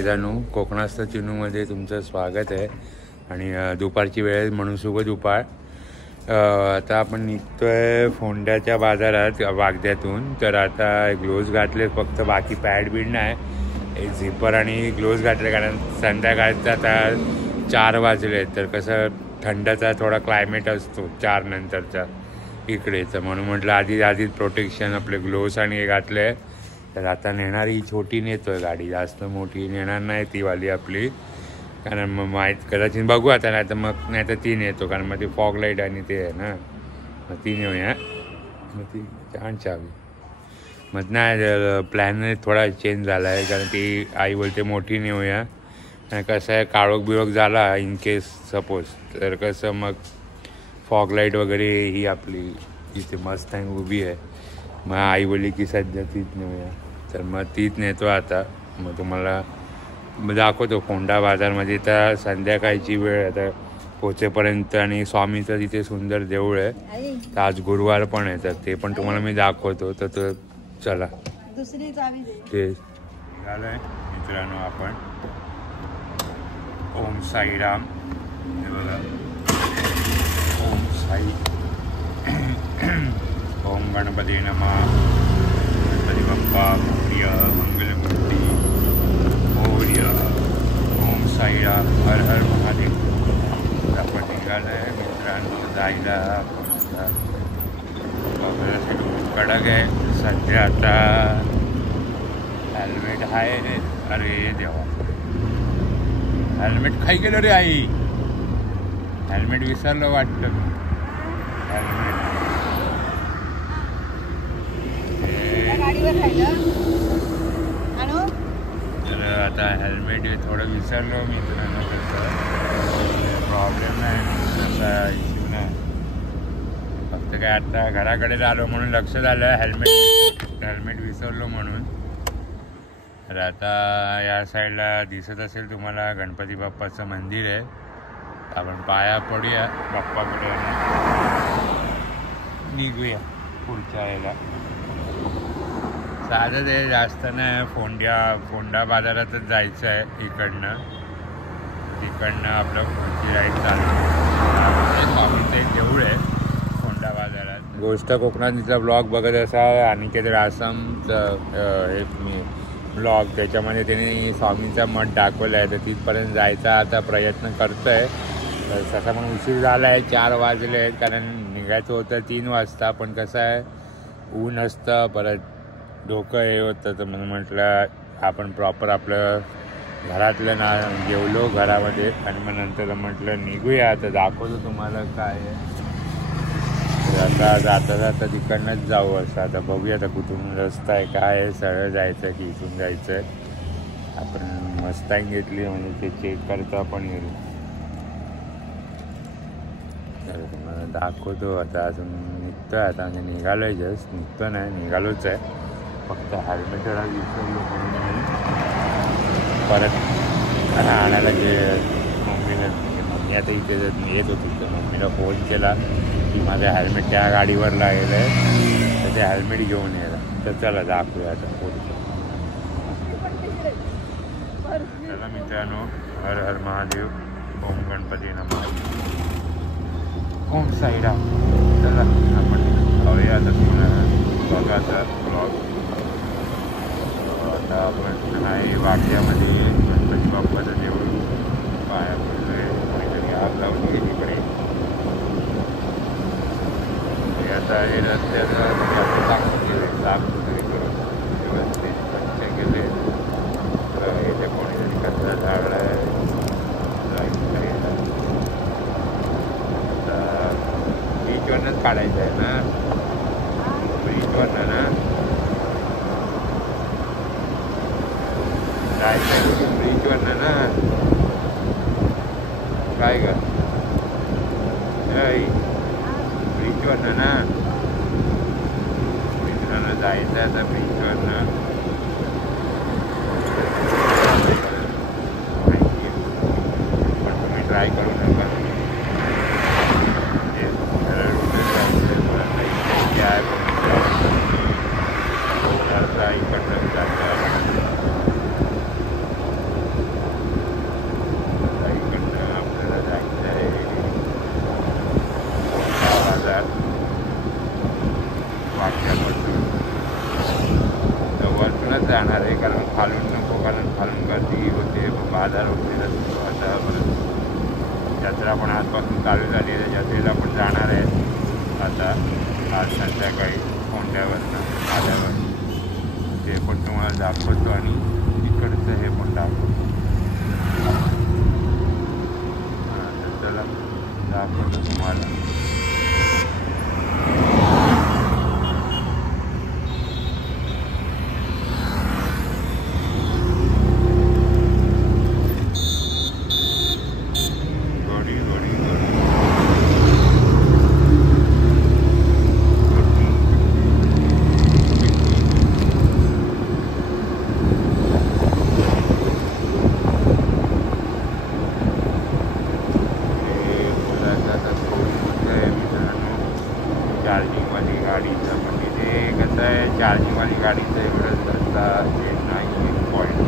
गायजानू कोकणास्थ चिनूमध्ये तुमचं स्वागत आहे. आणि दुपारची वेळ म्हणून शुभ दुपार. आता आपण निघतोय फोंड्याच्या बाजारात वागद्यातून. तर आता ग्लोव्ज घातले फक्त, बाकी पॅड बीड नाही. एक झिपर आणि ग्लोव्ज घातले कारण संध्याकाळचा आता 4 वाजले. तर कसं थंडाचा थोडा क्लायमेट असतो 4 नंतरचा इकडे. तर म्हणून म्हटलं आधीच प्रोटेक्शन आपले ग्लोव्ज आणि हे घातले. तर आता नेणारी छोटी नेतोय गाडी, जास्त मोठी नेणार नाही ती वाली आपली. कारण मग माहीत कदाचित बघू आता, नाही तर ती नेतो कारण मग ते फॉग लाईट आणि ते आहे ना, मग ती नेऊया. मग ती छान चावी मग नाही प्लॅन थोडा चेंज झाला आहे कारण ती आई बोलते मोठी नेऊया. आणि कसं आहे काळोख बिळोख झाला इन केस सपोज, तर कसं मग फॉग लाईट वगैरे ही आपली इथे मस्त आहे उभी आहे. मग आई बोलली की सध्या तीच नेऊया, तर मग तीच नेतो आता. मग तुम्हाला दाखवतो फोंडा बाजारमध्ये. तर संध्याकाळची वेळ आता पोचेपर्यंत, आणि स्वामीचं तिथे सुंदर देऊळ आहे. तर आज गुरुवार पण आहे, तर ते पण तुम्हाला मी दाखवतो. तर चला दुसरी चावी ते निघालो आहे मित्रांनो आपण. ओम साईराम. हे बघा, ओम साई. ओम गणपती नमः. गणपती बाप्पा मोरया. मंगलमूर्ती मोरया. ओम साईराम. हर हर महादेव. आपण निघालो आहे मित्रांनो जायला. कडक आहे सध्या. आता हेल्मेट आहे रे. अरे देवा, हेल्मेट खाई गेलो रे आई. हेल्मेट विसरलो वाटतं. हेल्मेट तर आता हेल्मेट थोडं विसरलो मित्रांनो. तसं प्रॉब्लेम नाही, तसा इश्यू नाही. फक्त काय आता घराकडे आलो म्हणून लक्ष झालं हेल्मेट विसरलो म्हणून. तर आता या साईडला दिसत असेल तुम्हाला गणपती बाप्पाचं मंदिर आहे. आपण पाया पडूया बाप्पाकडे आणि निघूया पुढच्या वेळेला. साधं ते जास्त नाही. फोंडा बाजारातच जायचं आहे तिकडनं आपलं राईड चालू. स्वामीचं एक देऊळ आहे फोंडा बाजारात. गोष्ट कोकणातचा ब्लॉग बघत असाल अनिकेत रासमचं हे मी ब्लॉग, त्याच्यामध्ये त्यांनी स्वामींचा मठ दाखवला आहे. तर तिथपर्यंत जायचा आता प्रयत्न करतो आहे. तसा पण उशीर झाला आहे, 4 वाजले आहेत. कारण निघायचं होतं 3 वाजता, पण कसं आहे ऊन असतं, परत डोकं हे होतं. तर म्हणून म्हटलं आपण प्रॉपर आपलं घरातलं ना जेवलो घरामध्ये, आणि मग नंतर म्हटलं निघूया. आता दाखवतो तुम्हाला काय आहे. आता जाता तिकडनंच जाऊ असं. आता बघूया आता कुठून रस्ता आहे, काय आहे, सरळ जायचं की इथून जायचं आहे. आपण मस्तांग घेतली म्हणजे ते चेक करता पण येईल. तर तुम्हाला दाखवतो. आता अजून निघतो आहे, आता म्हणजे निघालो आहे, जस्ट निघतो नाही, निघालोच आहे. फक्त हेल्मेटला विसरलो म्हणून परत आणायला मम्मी आता इथे येत होती. तर मम्मीला फोन केला की माझं हेल्मेट त्या गाडीवर लागेल आहे, तर ते हेल्मेट घेऊन यायला. तर चला दाखवूया आता पुढचं. चला मित्रांनो, हर हर महादेव. ओम गणपती नमः. ओम साईराम. चला आपण जाऊया आता. बघा आता ब्लॉग. आता आपण आहे वाक्यामध्ये गणपती बाप्पाचं देऊळ पाया पडलो आहे. कोणीतरी आग लावली आहे तिकडे. आता हे रस्त्याचं चांगलं केलं आहे, साफ वगैरे करून व्यवस्थित स्वच्छ केले. इथे कोणीतरी कचरा झाडला आहे ड्राईव्ह करायला. आता बीचवरनंच काढायचं आहे ना, ब्रिजवरनं ना जायचं, ब्रिजवरनं ना. काय ग ब्रिजवरनं ना, मित्रांनो जायचं आहे आता ब्रिजवरनं. पण तुम्ही ट्राय करू नका. इकडनं बाजार वगैरे असतो. आता परत यात्रा पण आजपासून चालू झाली आहे. यात्रेला पण जाणार आहे आता आज संध्याकाळी फोंड्यावरनं आल्यावर. ते पण तुम्हाला दाखवतो आणि इकडचं हे पण दाखवतो. तर चला दाखवतो तुम्हाला. चार्जिंगवाली गाडीचं म्हणजे ते कसं आहे, चार्जिंगवाली गाडीचं एवढंच रस्ता ते नाही एक पॉईंट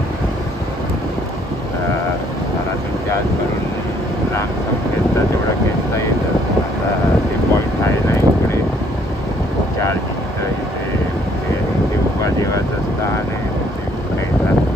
घरातून चार्ज करून लांब खेचता तेवढा खेचता येतं. आता ते पॉईंट आहे ना इकडे चार्जिंगचं इथे उभा देवाचं असतं आणि इकडे येतात.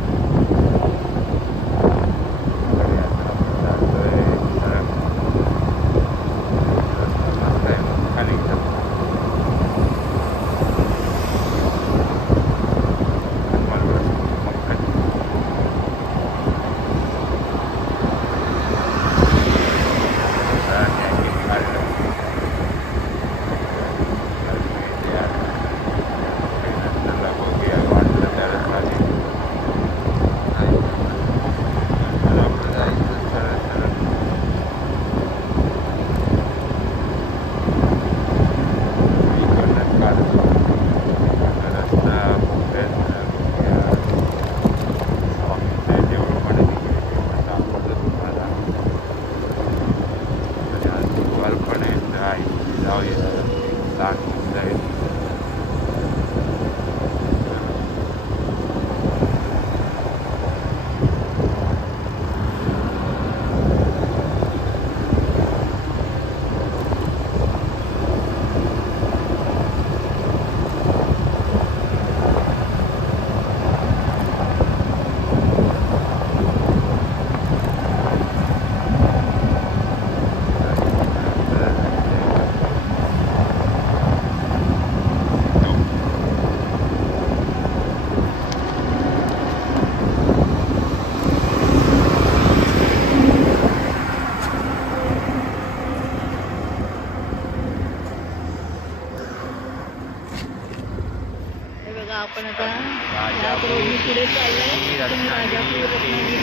आपण आता रोडनी पुढे चाललोय. राजापूर रत्नागिरी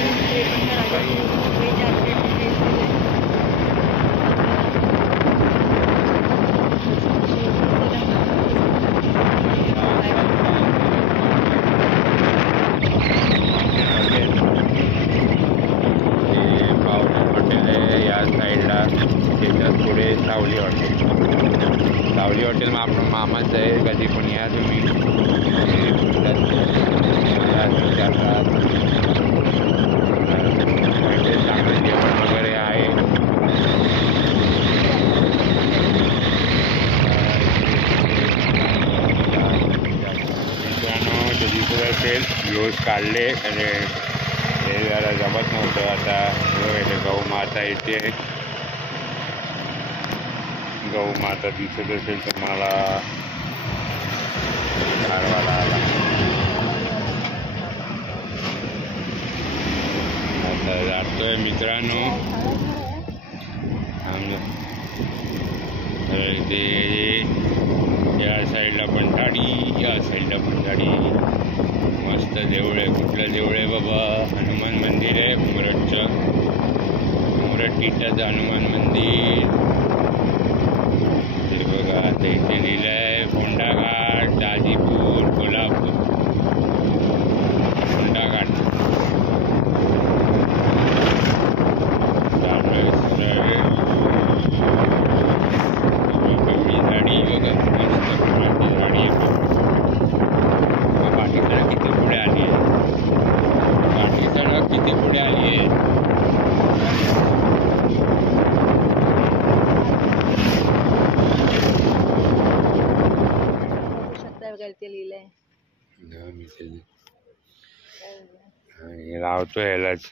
हॉटेल आहे या साईडला. त्याच्यात पुढे सावली हॉटेल. सावली हॉटेल मामाचं आहे. कधी पण या तुम्ही. चांगलं जेवण वगैरे आहे. मित्रांनो दुसरं असेल व्ह्यूज काढले आणि हे जरा जमत नव्हतं. आता गौमाता येते. गौमाता दिसत असेल तुम्हाला. धारवाला आला. आता जातोय मित्रांनो. ते या साईडला पंढाडी, या साईडला पंढाडी. मस्त देऊळ आहे. कुठलं देऊळ आहे बाबा? हनुमान मंदिर आहे उमरटचं. उमरट टिटाचं हनुमान मंदिर. ते बघा आता इथे लिहिलं आहे फोंडा घाट, दाजीपूर, कोल्हापूर. फोंडा घाट झाडी बघा. मस्त फुलांची झाडी आहे. पाठी सडक किती पुढे आली आहे. पाठी सडक किती पुढे आली आहे. लावतो यालाच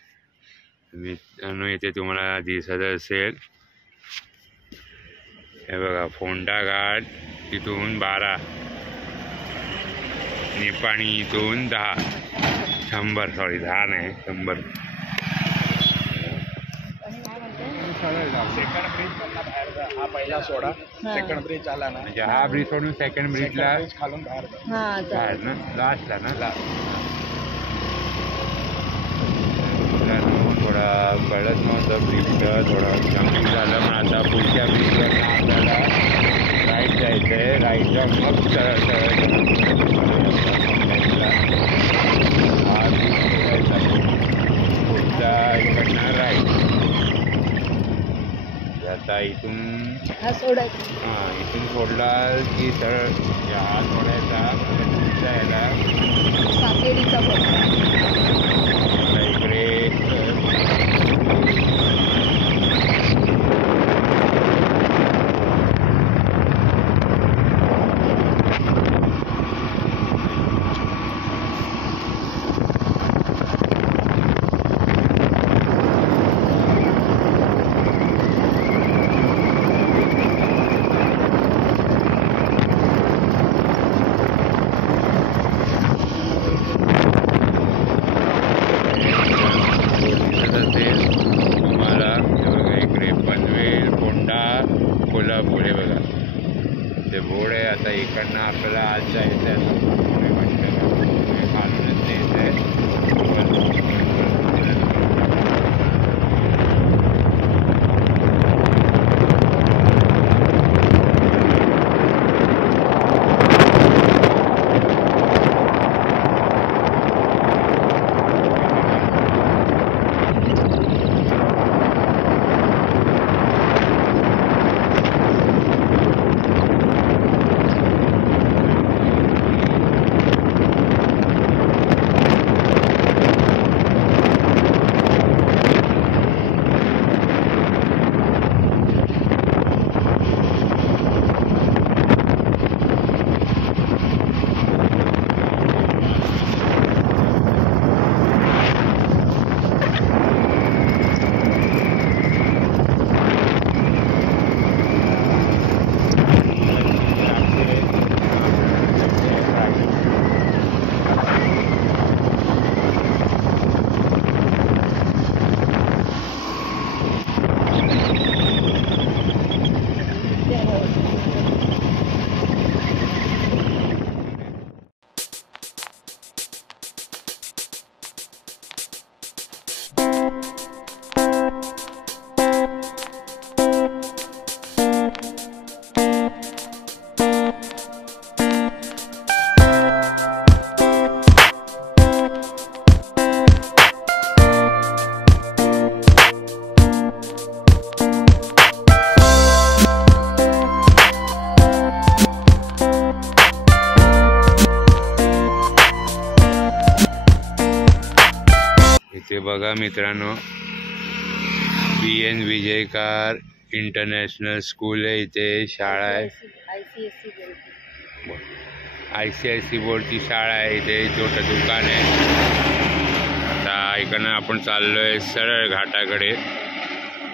मित्रांनो इथे तुम्हाला दिसत असेल, हे बघा फोंडा घाट तिथून 12, निपाणी इथून 10, 100 सॉरी 10 नाही 100. सेकंड ब्रिज मधला बाहेर जा. हा पहिला सोडा, सेकंड ब्रिज आला ना, म्हणजे हा ब्रिज सोडून सेकंड ब्रिजला ब्रिज खालून बाहेर जा. बाहेर ना, लास्टला ना. थोडा कळत नव्हतं ब्रिजचं, थोडं कमी झालं. पण आता पुढच्या ब्रिजवर आपल्याला राईट जायचं आहे. राईटला मग सरळ सरळ हा ब्रिज सोडायचा, पुढचा इकडनं राईट. आता इथून सोडायचं इथून सोडला की सरळ हा सोडायचा. पुढचा याला साकेरीचा इकडे पुढे बघा ते बोर्ड आहे. आता इकडनं आपल्याला आज जायचं आहे, खालूनच यायचं आहे. इथे बघा मित्रांनो, PN विजयकार इंटरनॅशनल स्कूल आहे. इथे शाळा आहे, ICIC बोर्डची शाळा आहे. इथे छोटं दुकान आहे. आता इकडनं आपण चाललोय सरळ घाटाकडे,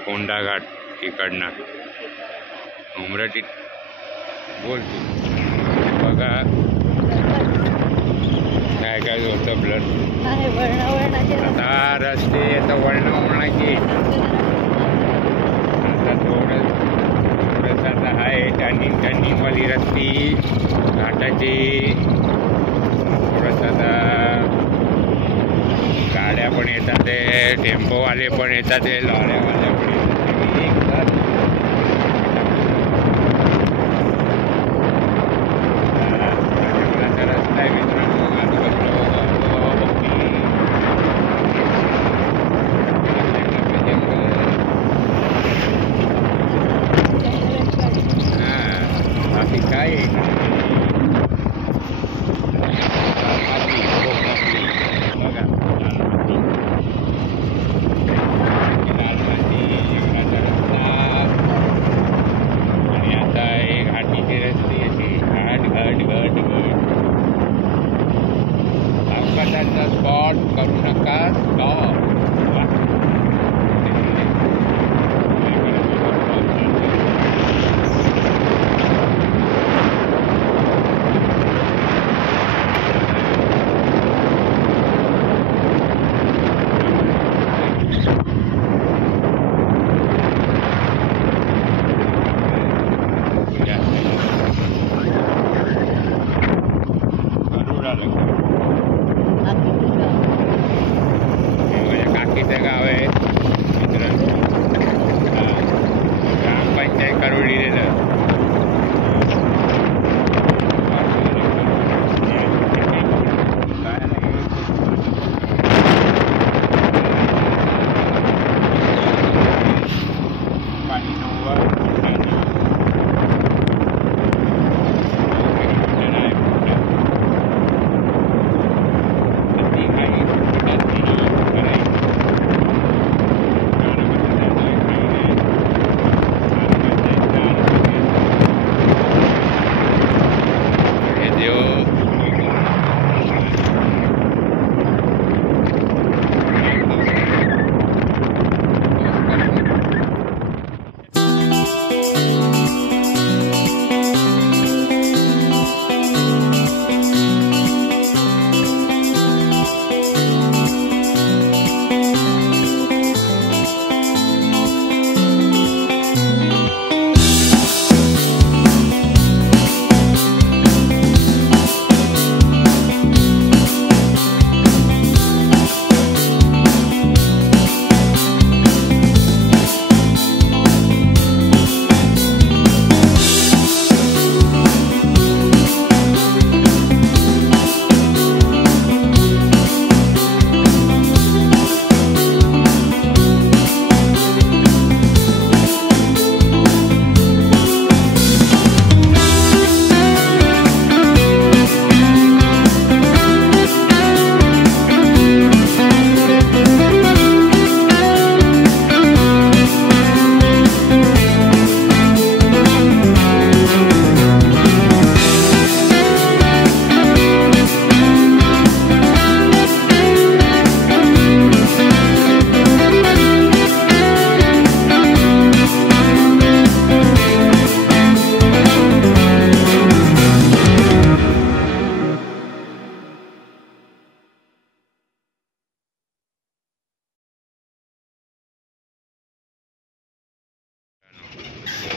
फोंडा घाट इकडनं. उमरटी बोलतो बघा काय काय होतं ब्लड. आता रस्ते आता वळणाची आता थोडंसं आता आहे टर्निंगवाली रस्ती घाटाची. थोडंसं आता गाड्या पण येतात, ते टेम्पोवाले पण येतात, ते लॉऱ्यावाले पण येतात. रस्ता आहे मित्रांनो, बाकी काय बघा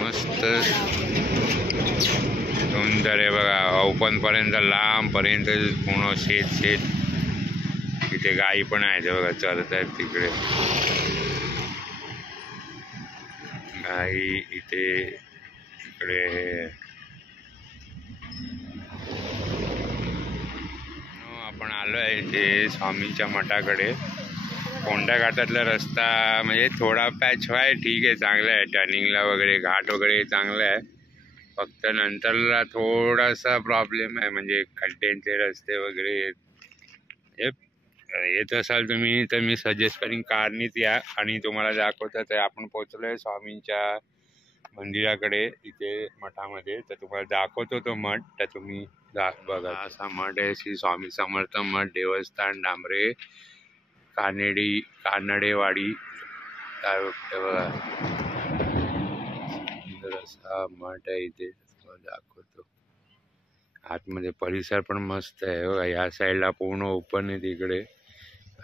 मस्त सुंदर आहे बघा. ओपन पर्यंत लांब पर्यंत पूर्ण शेत. इथे गाई पण आहेत बघा, चालत आहेत तिकडे गाई. इकडे आपण आलो आहे इथे स्वामींच्या मठाकडे. फोंडा घाटातला रस्ता म्हणजे थोडा पॅच आहे, ठीक आहे, चांगला आहे. टर्निंगला वगैरे घाट वगैरे चांगला आहे. फक्त नंतरला थोडासा प्रॉब्लेम आहे, म्हणजे खड्ड्यांचे रस्ते वगैरे. येत असाल तुम्ही तर मी सजेस्ट करीन कारनीच या आणि तुम्हाला दाखवतात. आपण पोचलो आहे स्वामींच्या मंदिराकडे इथे मठामध्ये, तर तुम्हाला दाखवतो तो मठ. तर तुम्ही बघा. असा मठ आहे श्री स्वामी समर्थ मठ देवस्थान, डांबरे कानडेवाडी. बघा असा मठ आहे इथे, दाखवतो. आतमध्ये परिसर पण मस्त आहे बघा. या साईडला पूर्ण ओपन आहे तिकडे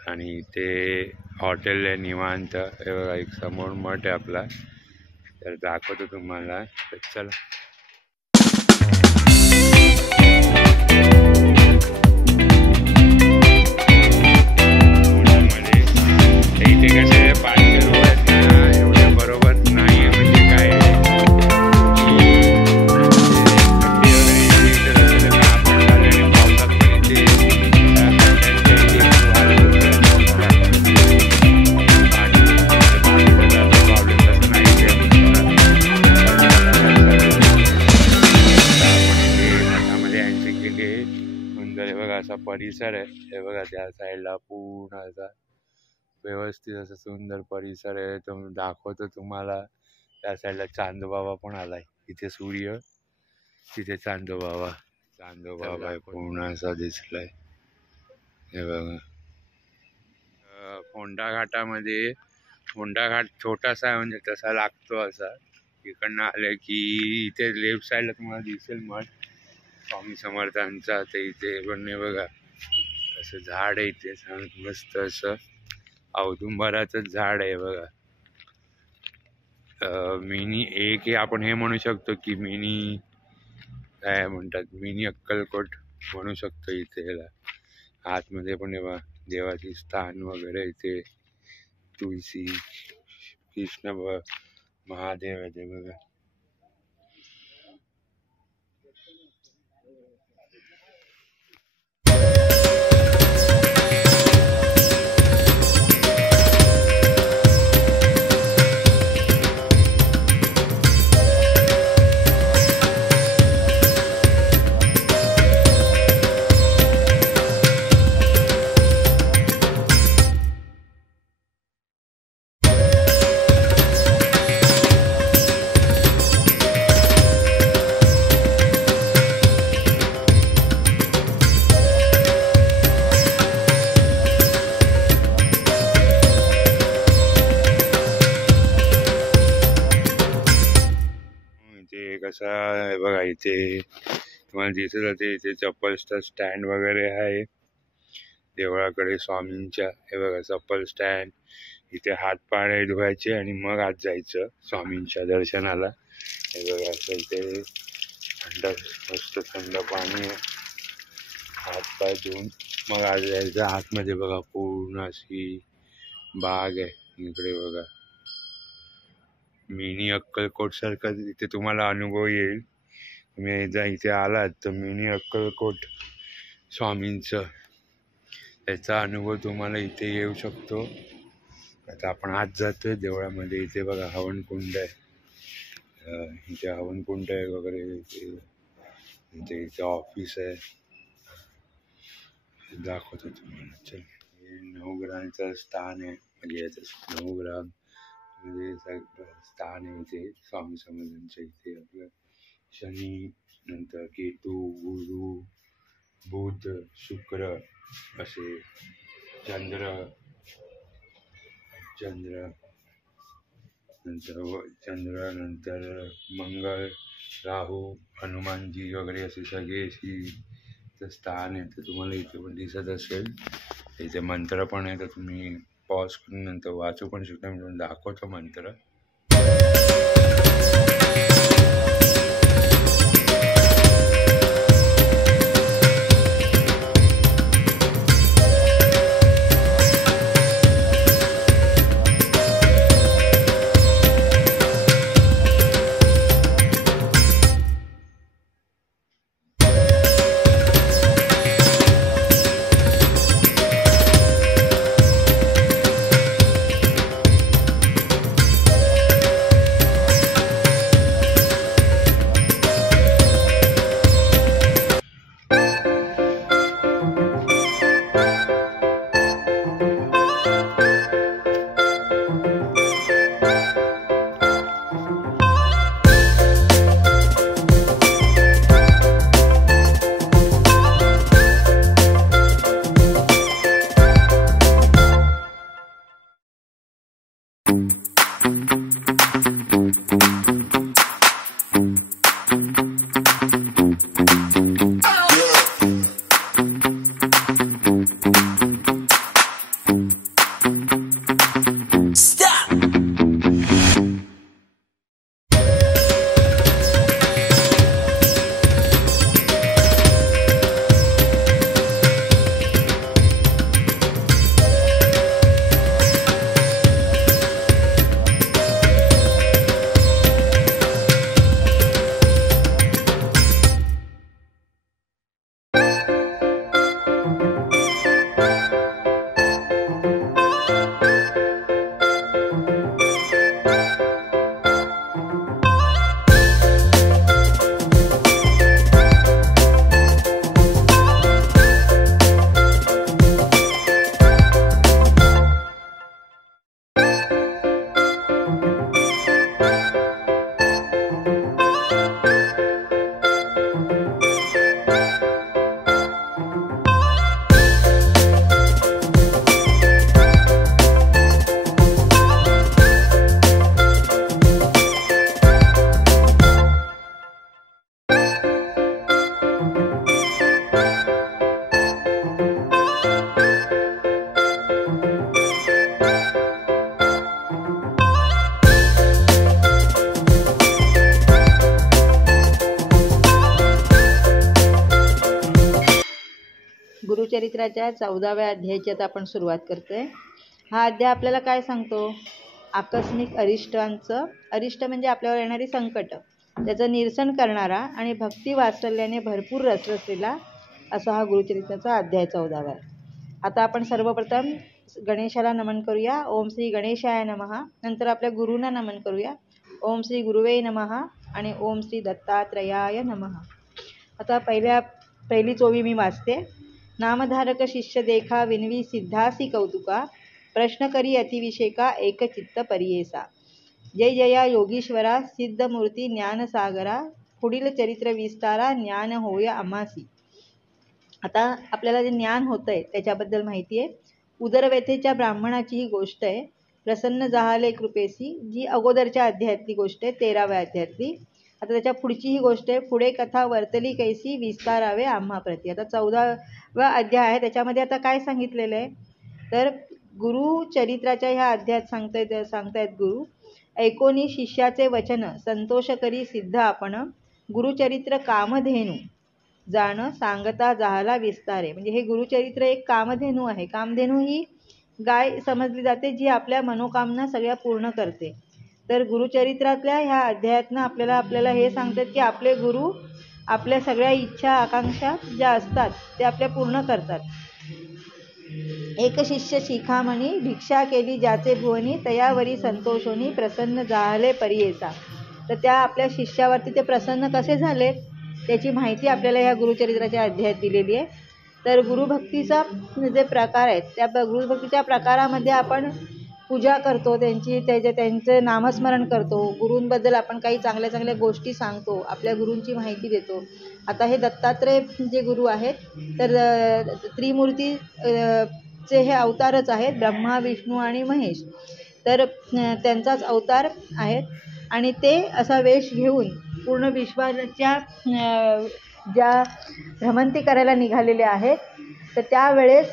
आणि इथे हॉटेल आहे निवांत. हे बघा एक समोर मठ आहे आपला, तर दाखवतो तुम्हाला. तर चला. इथे कसे पाचशे रोड आहेत ना, एवढ्या बरोबर नाही आहे. म्हणजे काय असा परिसर आहे. हे बघा त्या साईडला पूर्ण असा व्यवस्थित असं सुंदर परिसर आहे. तो दाखवतो तुम्हाला. त्या साईडला चांदोबाबा पण आलाय. इथे सूर्य, तिथे चांदोबाबा आहे पूर्ण असा दिसलाय. हे बघा फोंडा घाटामध्ये. फोंडा घाट छोटासा आहे, म्हणजे तसा लागतो असा. इकडनं आलं की इथे लेफ्ट साईडला तुम्हाला दिसेल मठ स्वामी समर्थांचा. ते इथे पण बघा असं झाड आहे इथे मस्त असं औदुंबराचं झाड आहे बघा. मिनी एक आपण हे म्हणू शकतो की मिनी काय म्हणतात, मिनी अक्कलकोट म्हणू शकतो इथे. आतमध्ये पण बघा देवाची स्थान वगैरे. इथे तुळशी, कृष्ण महादेव आहे ते बघा. कसा आहे बघा. इथे तुम्हाला दिसत होते इथे चप्पलचा स्टँड वगैरे आहे देवळाकडे स्वामींच्या. हे बघा चप्पल स्टँड. इथे हात पाय धुवायचे आणि मग आत जायचं स्वामींच्या दर्शनाला. हे बघा असं इथे थंड, मस्त थंड पाणी आहे. हात पाय धुवून मग आत जायचं. आतमध्ये बघा पूर्ण अशी बाग आहे. इकडे बघा मिनी अक्कलकोट सारखा इथे तुम्हाला अनुभव येईल. तुम्ही एकदा इथे आलात तर मिनी अक्कलकोट स्वामींचं याचा अनुभव तुम्हाला इथे येऊ शकतो. आता आपण आत जातोय देवळामध्ये. इथे बघा हवनकुंड आहे. इथे हवनकुंड आहे वगैरे. इथे ऑफिस आहे, दाखवतो तुम्हाला. चल, हे नवग्रहांचं स्थान आहे. म्हणजे याचं नवग्रह म्हणजे स्थान आहे इथे स्वामी समर्थांच्या. इथे आपलं शनी, नंतर केतू, गुरु, बुध, शुक्र असे, चंद्र नंतर मंगळ, राहू, हनुमानजी वगैरे असे सगळे अशी स्थान आहे. तर तुम्हाला इथे पण दिसत असेल. इथे मंत्र पण आहे, तर तुम्ही पॉज करून नंतर वाचू पण शकता. म्हणून दाखवतो मंत्र. गुरुचरित्राच्या 14व्या अध्यायाची आता आपण सुरुवात करतोय. हा अध्याय आपल्याला काय सांगतो? आकस्मिक अरिष्ट म्हणजे आपल्यावर येणारी संकट, त्याचं निरसन करणारा आणि भक्ती वात्सल्याने भरपूर रसरसलेला असा हा गुरुचरित्राचा अध्याय 14वा आहे. आता आपण सर्वप्रथम गणेशाला नमन करूया. ओम श्री गणेशाय नमः. नंतर आपल्या गुरूंना नमन करूया. ओम श्री गुरुवे नमः आणि ओम श्री दत्तात्रयाय नमः. आता पहिली चोवी मी वाचते. नामधारक शिष्य देखा विनवी सिद्धासी कौतुका, प्रश्न करी अतिविषेका एकचित्त परियेसा. जय जया योगीश्वरा सिद्धमूर्ती ज्ञानसागरा, पुढील चरित्र विस्तारा ज्ञान होय आम्हासी. आता आपल्याला जे ज्ञान होतंय त्याच्याबद्दल माहिती आहे. उदरव्यथेच्या ब्राह्मणाची ही गोष्ट आहे. प्रसन्न जाहाले कृपेसी, जी अगोदरच्या अध्यायातली गोष्ट आहे, 13व्या अध्यायातली. आता त्याच्या पुढची ही गोष्ट आहे. पुढे कथा वर्तली कैसी विस्तारावे आम्हा प्रती. आता 14वा अध्याय आहे. त्याच्यामध्ये आता काय सांगितलेलं आहे तर गुरुचरित्राच्या ह्या अध्यायात सांगतायत गुरु, ऐकोनी शिष्याचे वचन संतोष करी सिद्ध आपण, गुरुचरित्र कामधेनू जाण सांगता जाहाला विस्तारे. म्हणजे हे गुरुचरित्र एक कामधेनू आहे. कामधेनू ही गाय समजली जाते जी आपल्या मनोकामना सगळ्या पूर्ण करते. तर गुरुचरित्रातल्या ह्या अध्यायातनं आपल्याला हे सांगतात की आपले गुरु आपल्या सगळ्या इच्छा आकांक्षा ज्या असतात ते आपल्या पूर्ण करतात. एक शिष्य शिखामणी भिक्षा केली ज्याचे भुवनी, तयावरी संतोषोनी प्रसन्न जाहले परियेसा. तर त्या आपल्या शिष्यावरती ते प्रसन्न कसे झाले त्याची माहिती आपल्याला ह्या गुरुचरित्राच्या अध्यायात दिलेली आहे. तर गुरुभक्तीचा जे प्रकार आहेत त्या गुरुभक्तीच्या प्रकारामध्ये आपण पूजा करतो, त्यांचं नामस्मरण करतो, गुरूंबद्दल आपण काही चांगल्या चांगल्या गोष्टी सांगतो, आपल्या गुरूंची माहिती देतो. आता हे दत्तात्रय जे गुरु आहेत तर त्रिमूर्ती चे हे अवतारच आहेत, ब्रह्मा विष्णू आणि महेश. तर त्यांचाच अवतार आहेत आणि ते असा वेश घेऊन पूर्ण विश्वाच्या ज्या भ्रमंती करायला निघालेले आहेत. तर त्यावेळेस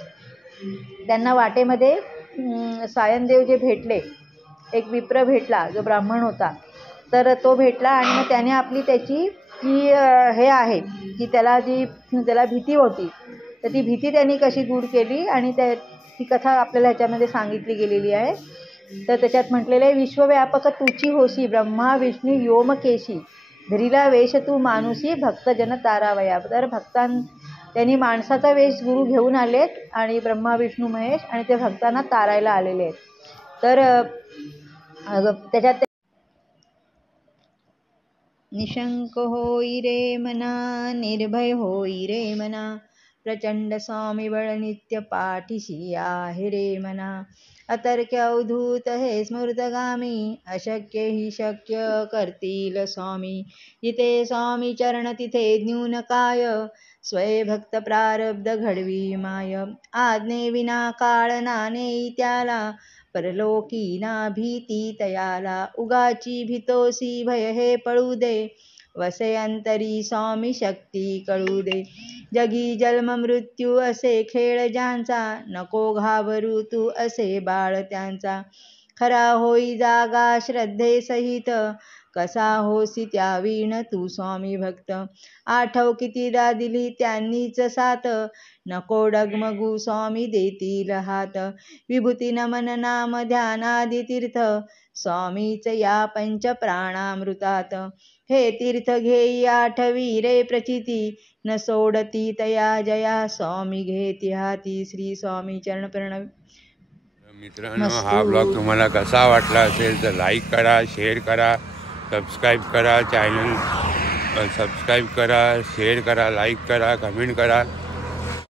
त्यांना वाटेमध्ये सायनदेव जे भेटले, एक विप्र भेटला जो ब्राह्मण होता. तर तो भेटला आणि मग त्याने आपली त्याची जी हे आहे की त्याला भीती होती, तर ती भीती त्यांनी कशी दूर केली आणि ती कथा आपल्याला ह्याच्यामध्ये सांगितली गेलेली आहे. तर त्याच्यात म्हटलेलं आहे, विश्वव्यापक तुची होशी ब्रह्मा विष्णू योमकेशी, धरिला वेश तू मानुसी भक्तजन तारावया. तर त्यांनी माणसाचा वेश गुरु घेऊन आलेत आणि ब्रह्मा विष्णू महेश आणि ते भक्तांना तारायला आलेले आहेत. तर त्याच्यात निशंक होई रे मना, निर्भय होई रे मना, प्रचंड स्वामी बळ नित्य पाठीशी आहे रे मना. अतर्क्य अवधूत हे स्मृतगामी, अशक्य ही शक्य करतील स्वामी. जिथे स्वामी चरण तिथे न्यून काय, स्वयं प्रारब्ध घडवी माय. आज्ञे विना काळ नाने त्याला, परलोकी ना भीती तयाला. उगाची भीतोसी भय हे पळू दे, वसे अंतरी स्वामी शक्ती कळू दे. जगी जन्म मृत्यू असे खेळ ज्यांचा, नको घाबरू तू असे बाळ त्यांचा. खरा होई जागा श्रद्धे सहित, कसा होसी त्या वीण तू स्वामी भक्त. आठव कितीदा दिली त्यांनीच साथ, नको डगमगू स्वामी देतील हात. विभूती नमन नाम ध्यानादी तीर्थ, स्वामीच या पंच प्राणामृतात. हे तीर्थ घेई आठवी रे प्रचिती, न सोडती तया जया स्वामी घेती हाती. श्री स्वामी चरण प्रणव. मित्रांनो, हा ब्लॉग तुम्हाला कसा वाटला असेल तर लाईक करा, शेअर करा, सबस्क्राईब करा, चॅनल सबस्क्राईब करा, शेअर करा, लाईक करा, कमेंट करा.